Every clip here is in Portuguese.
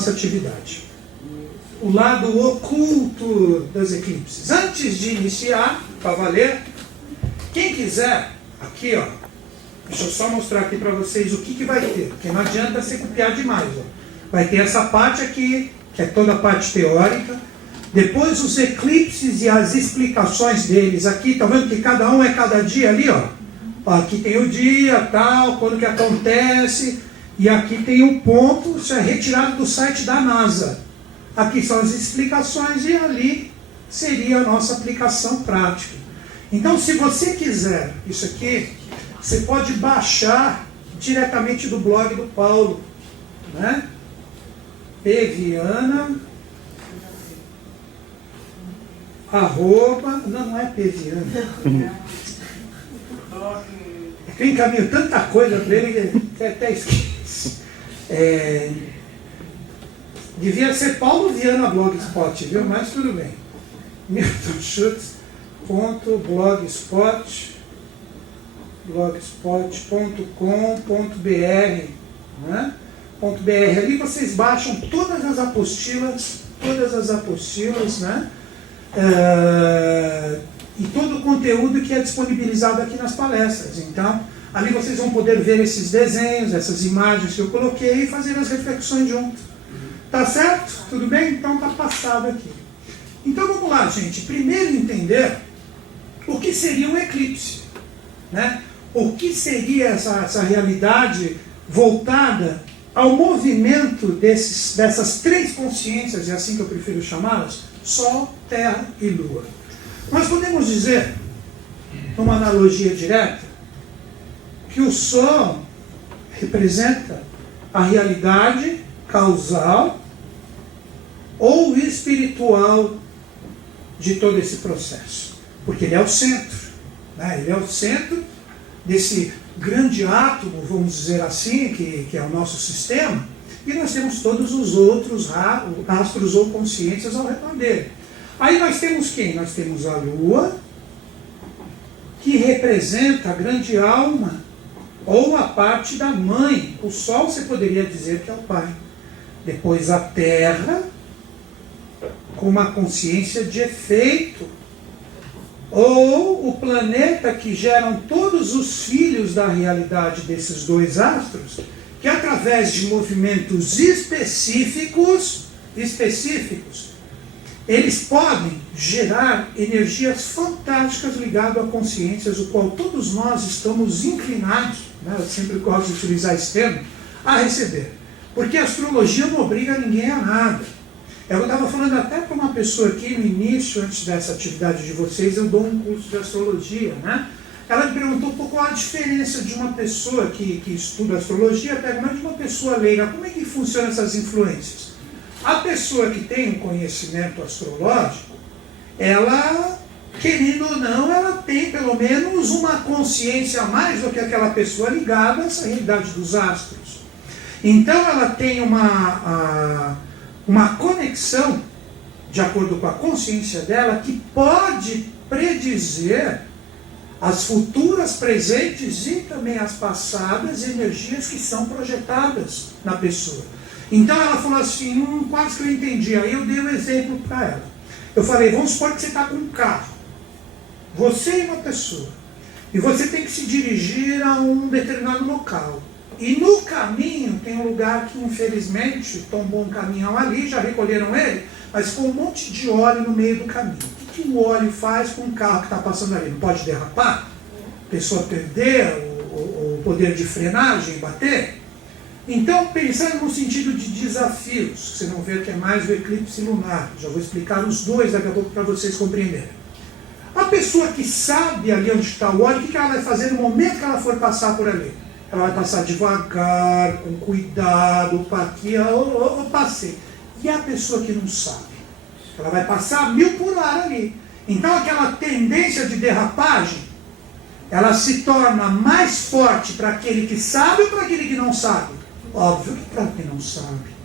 nossa atividade. O lado oculto das eclipses. Antes de iniciar, para valer, quem quiser, aqui ó, deixa eu só mostrar aqui para vocês o que vai ter, porque não adianta você copiar demais. Ó. Vai ter essa parte aqui, que é toda a parte teórica. Depois os eclipses e as explicações deles. Aqui, tá vendo que cada um é cada dia ali, ó. Aqui tem o dia, tal, quando que acontece. E aqui tem o ponto, isso é retirado do site da NASA. Aqui são as explicações e ali seria a nossa aplicação prática. Então, se você quiser isso aqui, você pode baixar diretamente do blog do Paulo, né? Peviana, não é Peviana. Eu encaminho tanta coisa para ele que até esqueço. Devia ser Paulo Viana Blogspot, viu? Mas tudo bem. miltonschutz.blogspot.com.br, né? .br. Ali vocês baixam todas as apostilas, né? E todo o conteúdo que é disponibilizado aqui nas palestras. Então, ali vocês vão poder ver esses desenhos, essas imagens que eu coloquei e fazer as reflexões junto. Tá certo? Tudo bem? Então tá passado aqui. Então vamos lá, gente. Primeiro entender o que seria um eclipse, né? O que seria essa realidade voltada ao movimento dessas três consciências, é assim que eu prefiro chamá-las, Sol, Terra e Lua. Nós podemos dizer, numa analogia direta, que o Sol representa a realidade causal ou espiritual de todo esse processo. Porque ele é o centro, né? Ele é o centro desse grande átomo, vamos dizer assim, que é o nosso sistema, e nós temos todos os outros astros ou consciências ao redor dele. Aí nós temos quem? Nós temos a Lua, que representa a grande alma, ou a parte da mãe. O Sol você poderia dizer que é o pai. Depois a Terra, com uma consciência de efeito, ou o planeta que geram todos os filhos da realidade desses dois astros, que através de movimentos específicos, eles podem gerar energias fantásticas ligadas a consciências, o qual todos nós estamos inclinados, né, eu sempre gosto de utilizar esse termo, a receber. Porque a astrologia não obriga ninguém a nada. Eu estava falando até para uma pessoa aqui no início, antes dessa atividade de vocês, eu dou um curso de astrologia, né? Ela me perguntou um pouco qual a diferença de uma pessoa que estuda astrologia, pega mais de uma pessoa leiga, como é que funcionam essas influências? A pessoa que tem um conhecimento astrológico, ela, querendo ou não, ela tem pelo menos uma consciência a mais do que aquela pessoa ligada a essa realidade dos astros. Então ela tem uma conexão, de acordo com a consciência dela, que pode predizer as futuras, presentes e também as passadas energias que são projetadas na pessoa. Então ela falou assim, quase que eu entendi. Aí eu dei um exemplo para ela. Eu falei, vamos supor que você está com um carro. Você e uma pessoa. E você tem que se dirigir a um determinado local. E no caminho tem um lugar que infelizmente tombou um caminhão ali, já recolheram ele, mas com um monte de óleo no meio do caminho. O que o óleo faz com um carro que está passando ali? Não pode derrapar? A pessoa perder o poder de frenagem, bater? Então, pensando no sentido de desafios, vocês vão ver que é mais o eclipse lunar. Já vou explicar os dois daqui a pouco para vocês compreenderem. A pessoa que sabe ali onde está o óleo, o que ela vai fazer no momento que ela for passar por ali? Ela vai passar devagar, com cuidado, para aqui, eu passei. E a pessoa que não sabe? Ela vai passar 1000 por hora ali. Então aquela tendência de derrapagem, ela se torna mais forte para aquele que sabe ou para aquele que não sabe? Óbvio que para quem não sabe.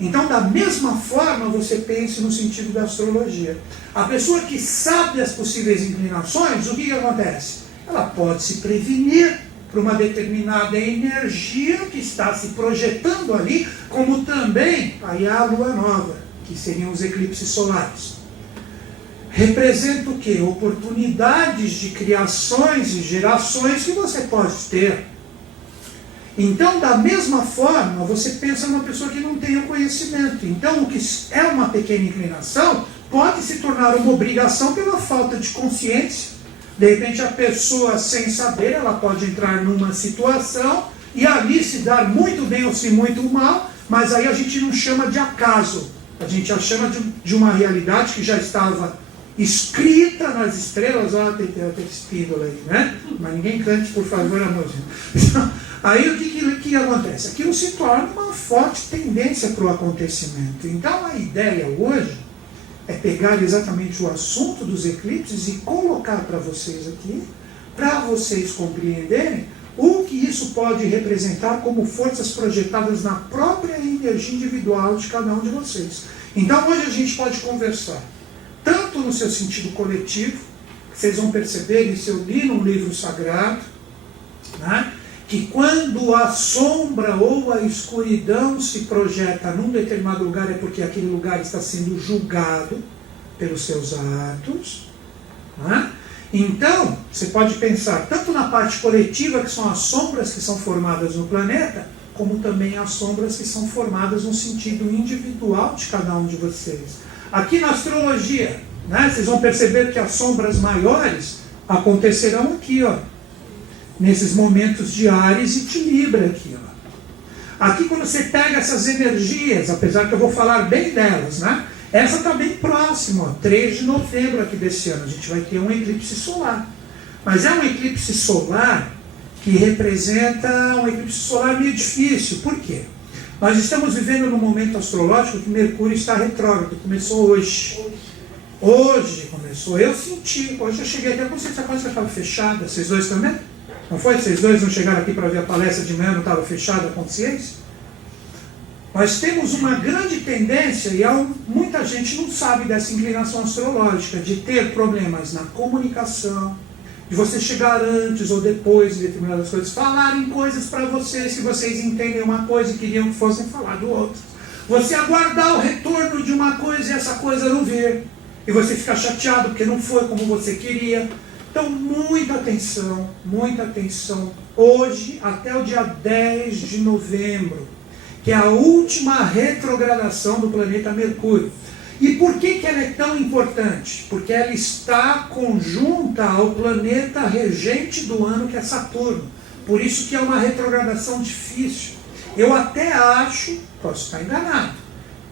Então, da mesma forma, você pense no sentido da astrologia. A pessoa que sabe as possíveis inclinações, o que acontece? Ela pode se prevenir para uma determinada energia que está se projetando ali, como também aí a lua nova, que seriam os eclipses solares. Representa o quê? Oportunidades de criações e gerações que você pode ter. Então, da mesma forma, você pensa numa pessoa que não tem o conhecimento. Então, o que é uma pequena inclinação pode se tornar uma obrigação pela falta de consciência. De repente, a pessoa, sem saber, ela pode entrar numa situação e ali se dar muito bem ou se muito mal, mas aí a gente não chama de acaso. A gente já chama de uma realidade que já estava escrita nas estrelas. Ó, tem esse pílula aí, né? Mas ninguém cante, por favor, amorzinho. Aí o que acontece? Aquilo se torna uma forte tendência para o acontecimento. Então a ideia hoje é pegar exatamente o assunto dos eclipses e colocar para vocês aqui, para vocês compreenderem o que isso pode representar como forças projetadas na própria energia individual de cada um de vocês. Então hoje a gente pode conversar, tanto no seu sentido coletivo, vocês vão perceber, isso eu li num livro sagrado, né? Que quando a sombra ou a escuridão se projeta num determinado lugar é porque aquele lugar está sendo julgado pelos seus atos. Né? Então, você pode pensar tanto na parte coletiva, que são as sombras que são formadas no planeta, como também as sombras que são formadas no sentido individual de cada um de vocês. Aqui na astrologia, né, vocês vão perceber que as sombras maiores acontecerão aqui, ó. Nesses momentos de Áries e de Libra aqui, ó. Aqui quando você pega essas energias, apesar que eu vou falar bem delas, né? Essa está bem próxima, ó, 3 de novembro aqui desse ano, a gente vai ter um eclipse solar. Mas é um eclipse solar que representa um eclipse solar meio difícil. Por quê? Nós estamos vivendo num momento astrológico que Mercúrio está retrógrado, começou hoje. Hoje começou, eu senti, hoje eu cheguei até a consciência, a coisa estava fechada, vocês dois também? Não foi? Vocês dois não chegaram aqui para ver a palestra de manhã, não estava fechada a consciência? Nós temos uma grande tendência, e muita gente não sabe dessa inclinação astrológica, de ter problemas na comunicação, de você chegar antes ou depois de determinadas coisas, falarem coisas para vocês, que vocês entendem uma coisa e queriam que fossem falar do outro. Você aguardar o retorno de uma coisa e essa coisa não vir, e você ficar chateado porque não foi como você queria. Então, muita atenção, hoje até o dia 10 de novembro, que é a última retrogradação do planeta Mercúrio. E por que ela é tão importante? Porque ela está conjunta ao planeta regente do ano, que é Saturno. Por isso que é uma retrogradação difícil. Eu até acho, posso estar enganado,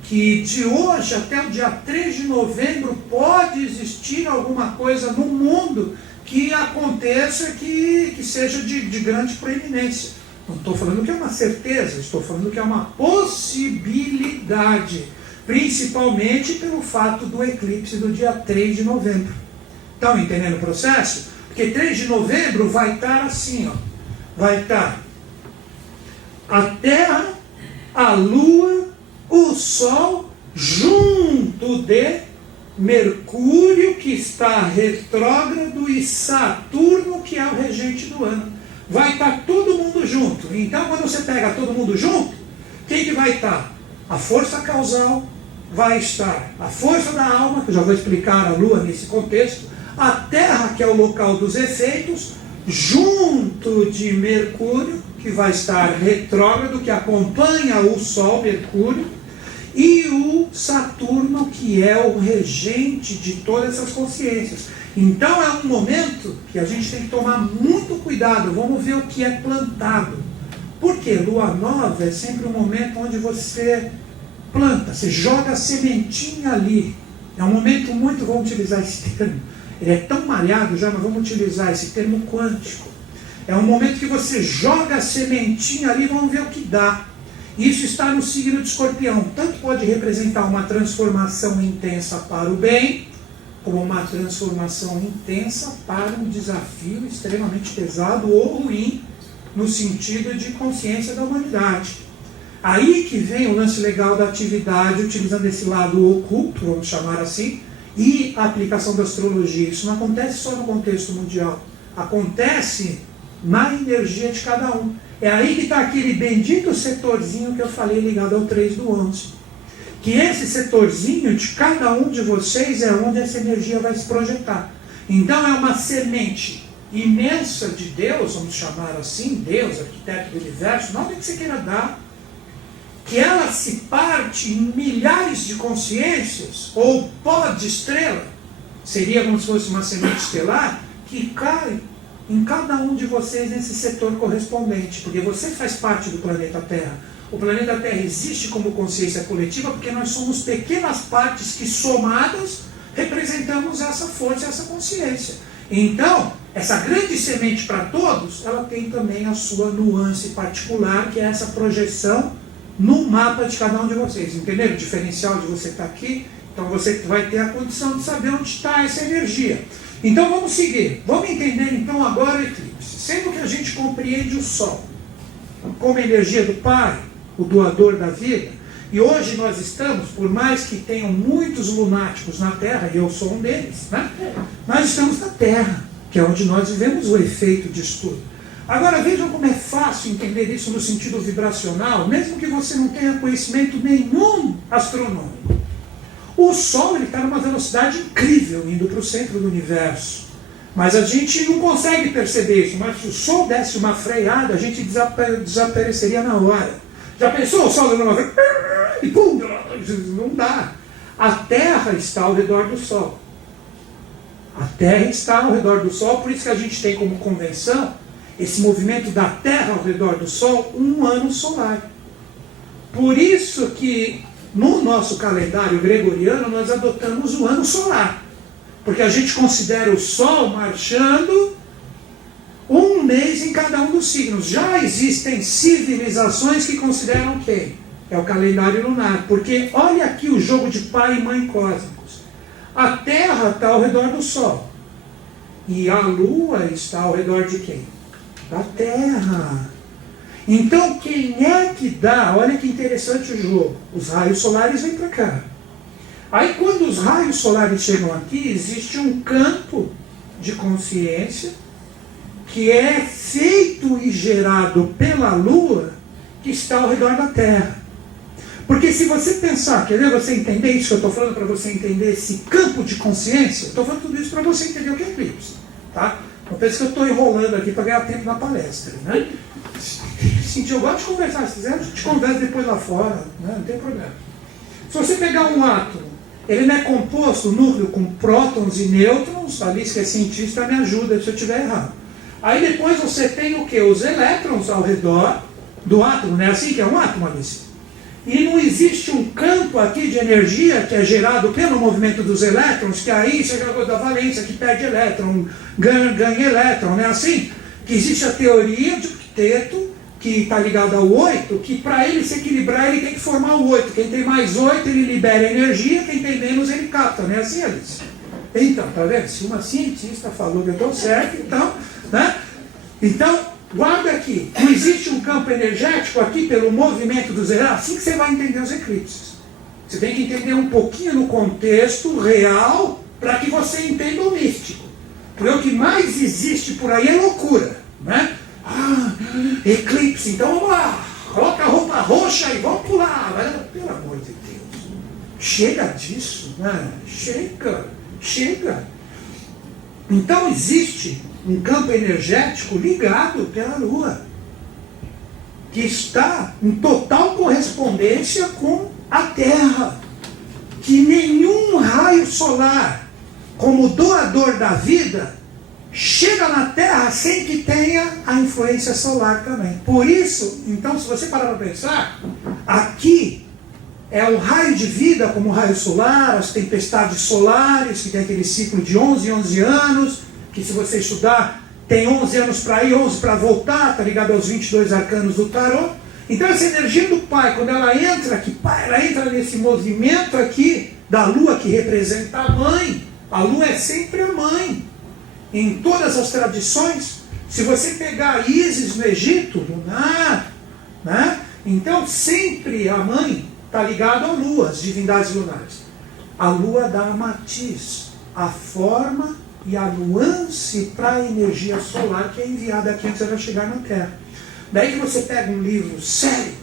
que de hoje até o dia 3 de novembro pode existir alguma coisa no mundo que aconteça que seja de grande proeminência. Não estou falando que é uma certeza, estou falando que é uma possibilidade, principalmente pelo fato do eclipse do dia 3 de novembro. Estão entendendo o processo? Porque 3 de novembro vai estar assim, ó, vai estar a Terra, a Lua, o Sol, junto de Mercúrio, que está retrógrado, e Saturno, que é o regente do ano. Vai estar todo mundo junto. Então, quando você pega todo mundo junto, quem que vai estar? A força causal, vai estar a força da alma, que eu já vou explicar a Lua nesse contexto, a Terra, que é o local dos efeitos, junto de Mercúrio, que vai estar retrógrado, que acompanha o Sol, Mercúrio, e o Saturno, que é o regente de todas essas consciências. Então é um momento que a gente tem que tomar muito cuidado. Vamos ver o que é plantado. Porque Lua Nova é sempre um momento onde você planta, você joga a sementinha ali. É um momento muito, vamos utilizar esse termo, ele é tão malhado já, mas vamos utilizar esse termo quântico. É um momento que você joga a sementinha ali e vamos ver o que dá. Isso está no signo de Escorpião. Tanto pode representar uma transformação intensa para o bem, como uma transformação intensa para um desafio extremamente pesado ou ruim, no sentido de consciência da humanidade. Aí que vem o lance legal da atividade, utilizando esse lado oculto, vamos chamar assim, e a aplicação da astrologia. Isso não acontece só no contexto mundial. Acontece na energia de cada um. É aí que está aquele bendito setorzinho que eu falei ligado ao 3 do 11. Que esse setorzinho de cada um de vocês é onde essa energia vai se projetar. Então é uma semente imensa de Deus, vamos chamar assim, Deus, arquiteto do universo, nome que você queira dar, que ela se parte em milhares de consciências, ou pó de estrela, seria como se fosse uma semente estelar, que cai em cada um de vocês nesse setor correspondente, porque você faz parte do planeta Terra. O planeta Terra existe como consciência coletiva porque nós somos pequenas partes que, somadas, representamos essa força, essa consciência. Então, essa grande semente para todos, ela tem também a sua nuance particular, que é essa projeção no mapa de cada um de vocês. Entenderam o diferencial de você estar aqui? Então você vai ter a condição de saber onde está essa energia. Então vamos seguir. Vamos entender então agora o eclipse. Sendo que a gente compreende o Sol como energia do Pai, o doador da vida, e hoje nós estamos, por mais que tenham muitos lunáticos na Terra, e eu sou um deles, né? Nós estamos na Terra, que é onde nós vivemos o efeito disso tudo. Agora vejam como é fácil entender isso no sentido vibracional, mesmo que você não tenha conhecimento nenhum astronômico. O Sol está numa velocidade incrível, indo para o centro do universo. Mas a gente não consegue perceber isso. Mas se o Sol desse uma freada, a gente desapareceria na hora. Já pensou o Sol dando uma freada? E pum! Não dá. A Terra está ao redor do Sol. A Terra está ao redor do Sol, por isso que a gente tem como convenção esse movimento da Terra ao redor do Sol, um ano solar. Por isso que no nosso calendário gregoriano nós adotamos o ano solar. Porque a gente considera o Sol marchando um mês em cada um dos signos. Já existem civilizações que consideram quem? É o calendário lunar. Porque olha aqui o jogo de pai e mãe cósmicos. A Terra está ao redor do Sol. E a Lua está ao redor de quem? Da Terra. Então quem é que dá? Olha que interessante o jogo. Os raios solares vêm para cá. Aí quando os raios solares chegam aqui, existe um campo de consciência que é feito e gerado pela Lua, que está ao redor da Terra. Porque se você pensar, quer ver você entender isso que eu estou falando, para você entender esse campo de consciência, eu estou falando tudo isso para você entender o que é eclipse. Tá? Não pense que eu estou enrolando aqui para ganhar tempo na palestra. Né? Sim, eu gosto de conversar, se quiser a gente conversa depois lá fora, né? Não tem problema. Se você pegar um átomo, ele não é composto, o núcleo, com prótons e nêutrons, a Alice que é cientista me ajuda se eu estiver errado. Aí depois você tem o quê? Os elétrons ao redor do átomo, não é assim que é um átomo, Alice? E não existe um campo aqui de energia que é gerado pelo movimento dos elétrons, que aí chega a coisa da valência, que perde elétron, ganha elétron, não é assim? Que existe a teoria de octeto, que está ligado ao 8, que para ele se equilibrar ele tem que formar o 8. Quem tem mais 8 ele libera energia, quem tem menos ele capta, não é assim, Alice? Então, tá vendo? Se uma cientista falou que eu estou certo, então, né? Então, guarda aqui, não existe um campo energético aqui pelo movimento dos elétrons, assim que você vai entender os eclipses. Você tem que entender um pouquinho no contexto real para que você entenda o místico. Porque o que mais existe por aí é loucura, né? Ah, eclipse, então vamos lá, coloca a roupa roxa e vamos pular. Pelo amor de Deus, chega disso, né? Chega. Então existe um campo energético ligado pela Lua, que está em total correspondência com a Terra, que nenhum raio solar, como doador da vida, chega na Terra sem que tenha a influência solar também. Por isso, então, se você parar para pensar, aqui é o raio de vida como o raio solar, as tempestades solares, que tem aquele ciclo de 11 em 11 anos, que se você estudar, tem 11 anos para ir, 11 para voltar, está ligado aos 22 arcanos do tarô. Então essa energia do Pai, quando ela entra aqui, ela entra nesse movimento aqui da Lua, que representa a mãe. A Lua é sempre a mãe. Em todas as tradições, se você pegar Ísis no Egito, lunar, né? Então sempre a mãe está ligada à Lua, as divindades lunares. A Lua dá a matiz, a forma e a nuance para a energia solar que é enviada aqui antes de chegar na Terra. Daí que você pega um livro sério,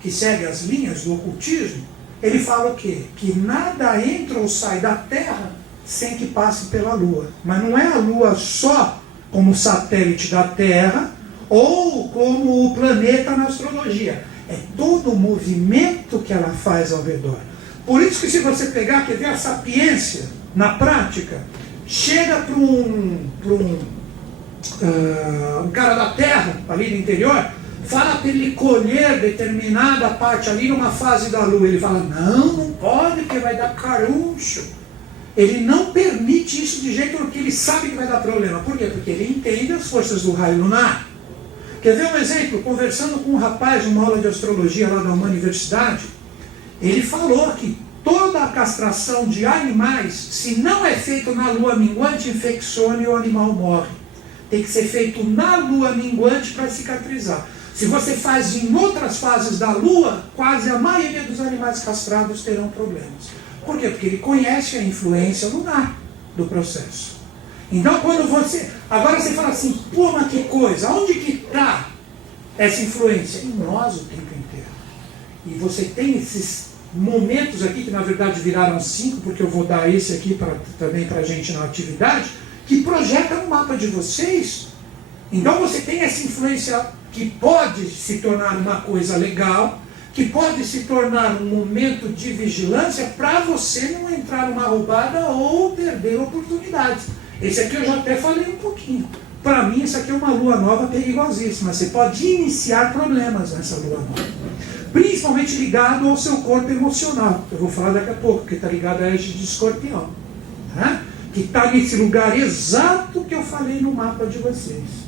que segue as linhas do ocultismo, ele fala o quê? Que nada entra ou sai da Terra sem que passe pela Lua. Mas não é a Lua só como satélite da Terra ou como o planeta na astrologia. É todo o movimento que ela faz ao redor. Por isso que se você pegar, quer ver a sapiência na prática, chega para um cara da Terra, ali no interior, fala para ele colher determinada parte ali numa fase da Lua. Ele fala, não pode, porque vai dar caruncho. Ele não permite isso de jeito porque ele sabe que vai dar problema. Por quê? Porque ele entende as forças do raio lunar. Quer ver um exemplo? Conversando com um rapaz numa aula de astrologia lá da uma universidade, ele falou que toda a castração de animais, se não é feito na lua minguante, infecciona e o animal morre. Tem que ser feito na lua minguante para cicatrizar. Se você faz em outras fases da lua, quase a maioria dos animais castrados terão problemas. Por quê? Porque ele conhece a influência lunar do processo. Então quando você... Agora você fala assim, pô, mas que coisa, onde que está essa influência? Em nós o tempo inteiro. E você tem esses momentos aqui, que na verdade viraram 5, porque eu vou dar esse aqui também para a gente na atividade, que projeta no mapa de vocês. Então você tem essa influência que pode se tornar uma coisa legal, que pode se tornar um momento de vigilância para você não entrar numa roubada ou perder oportunidades. Esse aqui eu já até falei um pouquinho. Para mim, isso aqui é uma lua nova perigosíssima. Você pode iniciar problemas nessa lua nova. Principalmente ligado ao seu corpo emocional. Eu vou falar daqui a pouco, porque está ligado a eixo de escorpião. Né? Que está nesse lugar exato que eu falei no mapa de vocês.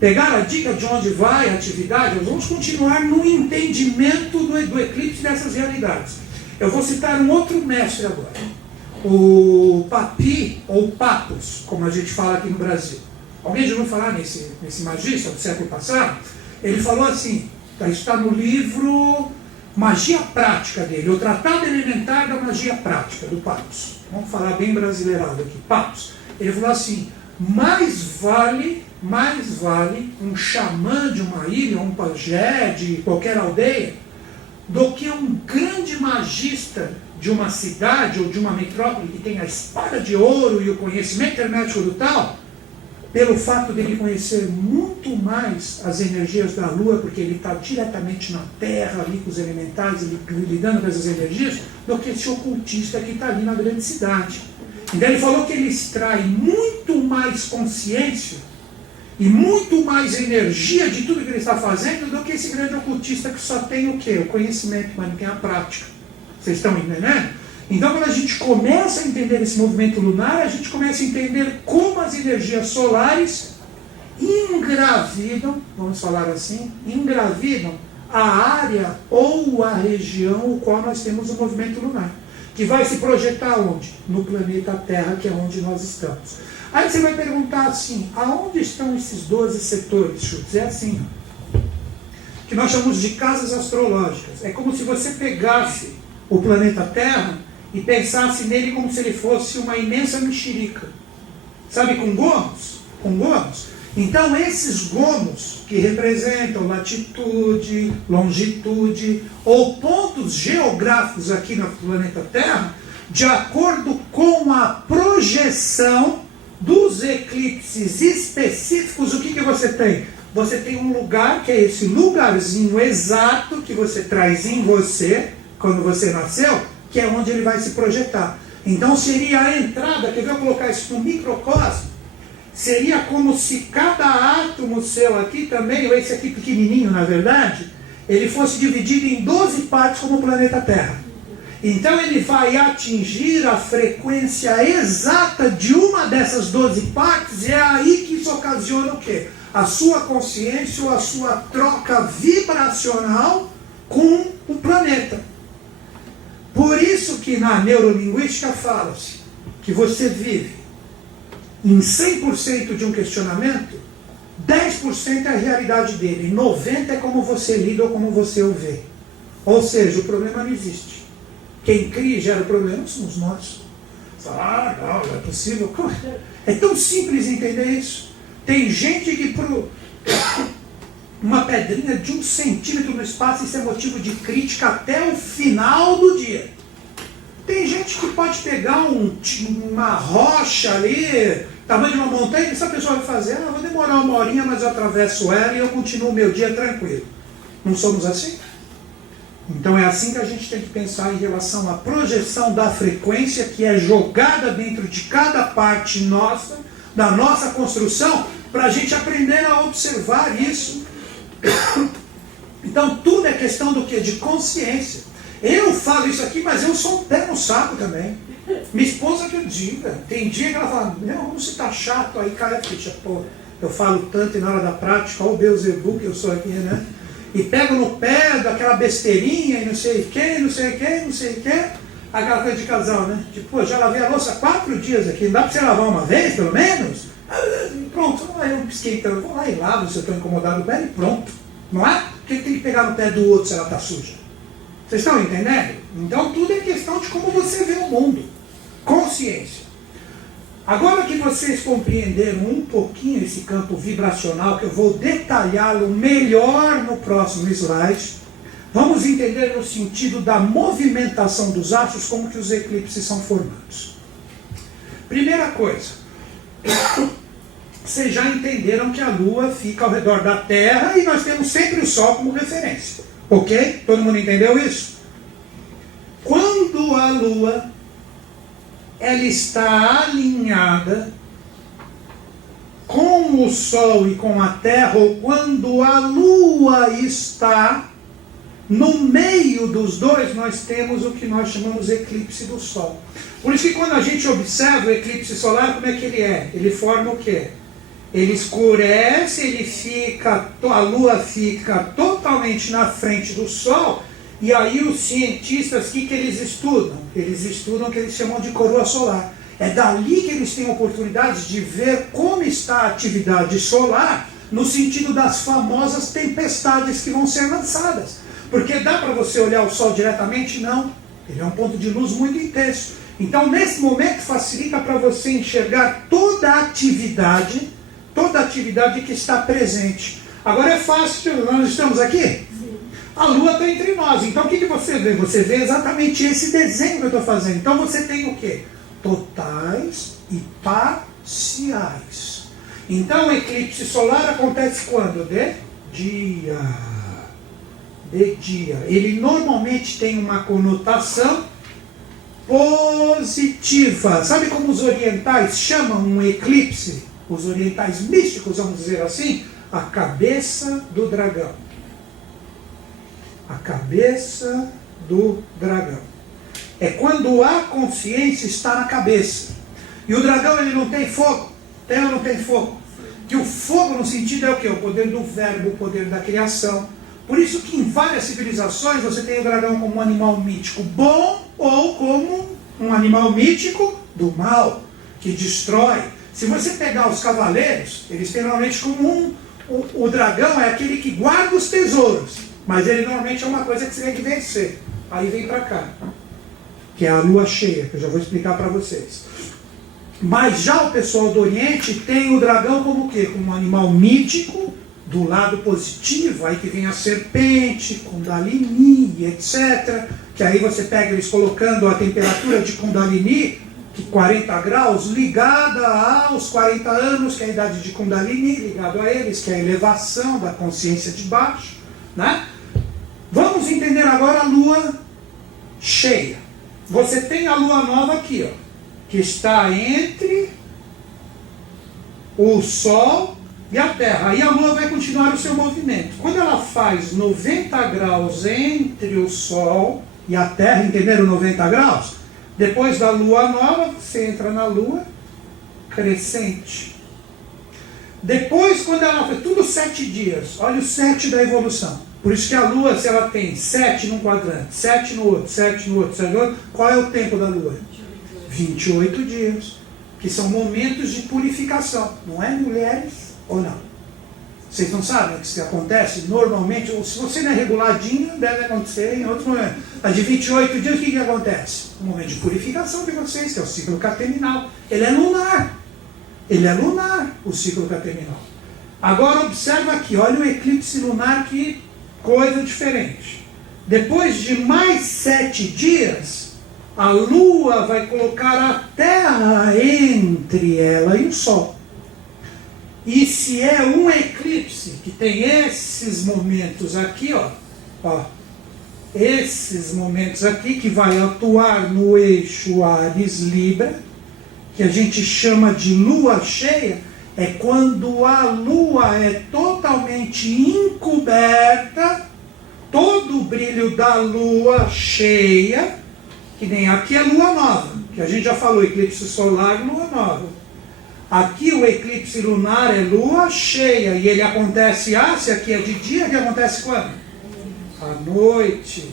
Pegaram a dica de onde vai a atividade? Nós vamos continuar no entendimento do eclipse dessas realidades. Eu vou citar um outro mestre agora. O Papi, ou Papos, como a gente fala aqui no Brasil. Alguém já ouviu falar nesse magista do século passado? Ele falou assim, está no livro Magia Prática dele, o Tratado Elementar da Magia Prática, do Papos. Vamos falar bem brasileirado aqui, Papos. Ele falou assim, mais vale um xamã de uma ilha, um pajé de qualquer aldeia, do que um grande magista de uma cidade ou de uma metrópole que tem a espada de ouro e o conhecimento hermético do tal, pelo fato dele conhecer muito mais as energias da Lua, porque ele está diretamente na Terra, ali com os elementais, lidando com essas energias, do que esse ocultista que está ali na grande cidade. Então ele falou que ele extrai muito mais consciência e muito mais energia de tudo que ele está fazendo do que esse grande ocultista que só tem o quê? O conhecimento, mas não tem a prática. Vocês estão entendendo? Então quando a gente começa a entender esse movimento lunar, a gente começa a entender como as energias solares engravidam, vamos falar assim, engravidam a área ou a região o qual nós temos o movimento lunar, que vai se projetar onde? No planeta Terra, que é onde nós estamos. Aí você vai perguntar assim, aonde estão esses 12 setores, Schultz? É assim, ó, que nós chamamos de casas astrológicas. É como se você pegasse o planeta Terra e pensasse nele como se ele fosse uma imensa mexerica. Sabe, com gomos? Com gomos. Então esses gomos, que representam latitude, longitude, ou pontos geográficos aqui no planeta Terra, de acordo com a projeção dos eclipses específicos, o que você tem? Você tem um lugar, que é esse lugarzinho exato que você traz em você, quando você nasceu, que é onde ele vai se projetar. Então seria a entrada, quer ver eu colocar isso no microcosmo? Seria como se cada átomo seu aqui também, ou esse aqui pequenininho na verdade, ele fosse dividido em 12 partes como o planeta Terra. Então ele vai atingir a frequência exata de uma dessas 12 partes, e é aí que isso ocasiona o quê? A sua consciência ou a sua troca vibracional com o planeta. Por isso que na neurolinguística fala-se que você vive em 100% de um questionamento, 10% é a realidade dele, 90% é como você lida ou como você o vê. Ou seja, o problema não existe. Quem cria e gera o problema somos nós. Não é possível. É tão simples entender isso. Tem gente que uma pedrinha de 1 centímetro no espaço, isso é motivo de crítica até o final do dia. Tem gente que pode pegar uma rocha ali, tamanho de uma montanha, e essa pessoa vai fazer, vou demorar 1 horinha, mas eu atravesso ela e eu continuo o meu dia tranquilo. Não somos assim? Então é assim que a gente tem que pensar em relação à projeção da frequência que é jogada dentro de cada parte nossa, da nossa construção, para a gente aprender a observar isso. Então tudo é questão do quê? De consciência. Eu falo isso aqui, mas eu sou um pé no saco também. Minha esposa que eu diga. Tem dia que ela fala, não, como você tá chato, aí cai a ficha. Pô, eu falo tanto e na hora da prática, olha o Beelzebub que eu sou aqui, né? E pego no pé daquela besteirinha e não sei o que, não sei o que, não sei o que. Aquela coisa de casal, né? Tipo, pô, já lavei a louça 4 dias aqui, não dá pra você lavar uma vez, pelo menos? Pronto, eu pisquei, então eu vou lá e lavo se eu estou incomodado com ela e pronto. Não é? Porque tem que pegar no pé do outro se ela está suja. Vocês estão entendendo? Então tudo é questão de como você vê o mundo. Consciência. Agora que vocês compreenderam um pouquinho esse campo vibracional, que eu vou detalhá-lo melhor no próximo slide, vamos entender no sentido da movimentação dos astros, como que os eclipses são formados. Primeira coisa, vocês já entenderam que a Lua fica ao redor da Terra e nós temos sempre o Sol como referência. Ok? Todo mundo entendeu isso? Quando a Lua ela está alinhada com o Sol e com a Terra, ou quando a Lua está no meio dos dois, nós temos o que nós chamamos de eclipse do Sol. Por isso que quando a gente observa o eclipse solar, como é que ele é? Ele forma o quê? Ele escurece, a Lua fica totalmente na frente do Sol, e aí os cientistas, o que eles estudam? Eles estudam o que eles chamam de coroa solar. É dali que eles têm oportunidade de ver como está a atividade solar, no sentido das famosas tempestades que vão ser lançadas. Porque dá para você olhar o Sol diretamente? Não. Ele é um ponto de luz muito intenso. Então, nesse momento, facilita para você enxergar toda a atividade que está presente. Agora é fácil, nós estamos aqui? Sim. A Lua está entre nós. Então, o que você vê? Você vê exatamente esse desenho que eu estou fazendo. Então, você tem o quê? Totais e parciais. Então, o eclipse solar acontece quando? De dia. Ele normalmente tem uma conotação positiva. Sabe como os orientais chamam um eclipse? Os orientais místicos, vamos dizer assim, a cabeça do dragão. A cabeça do dragão. É quando a consciência está na cabeça. E o dragão, ele não tem fogo. Tem ou não tem fogo? Que o fogo no sentido é o quê? O poder do verbo, o poder da criação. Por isso que em várias civilizações você tem o dragão como um animal mítico bom ou como um animal mítico do mal, que destrói. Se você pegar os cavaleiros, eles têm normalmente como o dragão é aquele que guarda os tesouros, mas ele normalmente é uma coisa que você tem que vencer. Aí vem para cá, que é a lua cheia, que eu já vou explicar para vocês. Mas já o pessoal do Oriente tem o dragão como o quê? Como um animal mítico, do lado positivo, aí que vem a serpente, Kundalini, etc. Que aí você pega eles colocando a temperatura de Kundalini, que 40 graus, ligada aos 40 anos, que é a idade de Kundalini, ligado a eles, que é a elevação da consciência de baixo, né? Vamos entender agora a lua cheia. Você tem a lua nova aqui, ó, que está entre o Sol e a Terra. Aí a Lua vai continuar o seu movimento. Quando ela faz 90 graus entre o Sol e a Terra, entenderam 90 graus? Depois da Lua nova, você entra na Lua crescente. Depois, quando ela faz tudo 7 dias, olha o 7 da evolução. Por isso que a Lua, se ela tem 7 num quadrante, 7 no outro, 7 no outro, 7 no outro, qual é o tempo da Lua? 28 dias. Que são momentos de purificação. Não é, mulheres? Ou não? Vocês não sabem o que acontece? Normalmente, ou se você não é reguladinho, deve acontecer em outros momentos. Mas de 28 dias, o que acontece? Um momento de purificação de vocês, que é o ciclo caterninal. Ele é lunar. Ele é lunar, o ciclo quaterninal. Agora observa aqui, olha o eclipse lunar, que coisa diferente. Depois de mais 7 dias, a Lua vai colocar a Terra entre ela e o Sol. E se é um eclipse que tem esses momentos aqui, ó, esses momentos aqui, que vai atuar no eixo Áries-Libra, que a gente chama de lua cheia, é quando a lua é totalmente encoberta, todo o brilho da lua cheia, que nem aqui é lua nova, que a gente já falou, eclipse solar, lua nova. Aqui o eclipse lunar é lua cheia, e ele acontece, se aqui é de dia, que acontece quando? À noite.